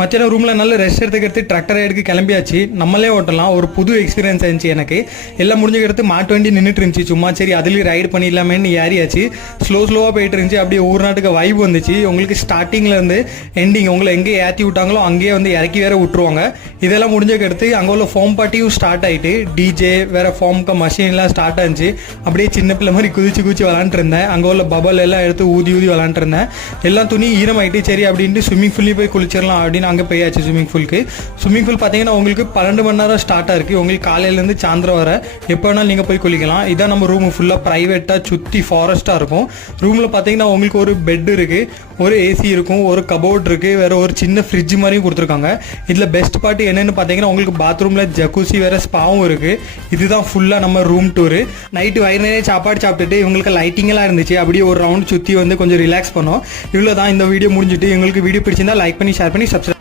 மத்தியான ரூமில் நல்ல ரெஸ்ட் எடுத்துக்கிறது டிராக்டரை எடுத்து கிளம்பியாச்சு. நம்மளே ஓட்டலாம். ஒரு புது எக்ஸ்பீரியன்ஸ் ஆயிடுச்சு எனக்கு. எல்லாம் முடிஞ்சுக்கிறது மாட்டு வண்டி நின்றுட்டு இருந்துச்சு. சும்மா சரி அதுலேயும் ரைடு பண்ணிடலாமேன்னு ஏறியாச்சு. ஸ்லோவாக போயிட்டு இருந்துச்சு. அப்படியே ஊர் நாட்டுக்கு வைப் வந்துச்சு. உங்களுக்கு ஸ்டார்டிங்கில் இருந்து எண்டிங் உங்களை எங்கே ஏற்றி விட்டாங்களோ அங்கேயே வந்து இறக்கி வேற விட்டுருவாங்க. இதெல்லாம் முடிஞ்சக்கடுத்து அங்கே உள்ள ஃபார்ம் பார்ட்டியும் ஸ்டார்ட் ஆகிட்டு டிஜே வேறு ஃபார்முக்கு மஷின்லாம் ஸ்டார்ட் ஆச்சு. அப்படியே சின்ன பிள்ளை மாதிரி குதிச்சு விளாண்டுருந்தேன். அங்கே உள்ள பபல் எல்லாம் எடுத்து ஊதி விளாண்டுருந்தேன். எல்லாம் துணி ஈரமாயிட்டு சரி அப்படின்ட்டு ஸ்விம்மிங் பூல்லையும் போய் குளிச்சிடலாம் அப்படின்னு அங்கே போயாச்சு. ஸ்விம்மிங் பூல் பார்த்தீங்கன்னா உங்களுக்கு 12 மணி நேரம் ஸ்டார்ட் ஆயிருக்கு. உங்களுக்கு காலையிலேருந்து சாயந்தரம் வர எப்போ வேணாலும் நீங்கள் போய் குளிக்கலாம். இதான் நம்ம ரூம் ஃபுல்லாக ப்ரைவேட்டாக சுற்றி ஃபாரஸ்ட்டாக இருக்கும். ரூமில் பார்த்தீங்கன்னா உங்களுக்கு ஒரு பெட் இருக்குது, ஒரு ஏசி இருக்கும், ஒரு கபோர்ட் இருக்குது, வேறு ஒரு சின்ன ஃப்ரிட்ஜ் மாதிரியும் கொடுத்துருக்காங்க. இதில் பெஸ்ட் பார்ட் என்னென்னு பார்த்தீங்கன்னா உங்களுக்கு பாத்ரூமில் ஜக்கூசி வேறு ஸ்பாவும் இருக்குது. இதுதான் ஃபுல்லாக நம்ம ரூம் டூரு. நைட்டு வயிறு நிறைய சாப்பாடு சாப்பிட்டுட்டு இவங்களுக்கு லைட்டிங்கெல்லாம் இருந்துச்சு. அப்படியே ஒரு ரவுண்ட் சுற்றி வந்து கொஞ்சம் ரிலாக்ஸ் பண்ணோம். இவ்வளோ தான் இந்த வீடியோ முடிஞ்சுட்டு. எங்களுக்கு வீடியோ பிடிச்சிருந்தா லைக் பண்ணி ஷேர் பண்ணி சப்ஸ்கிரைப்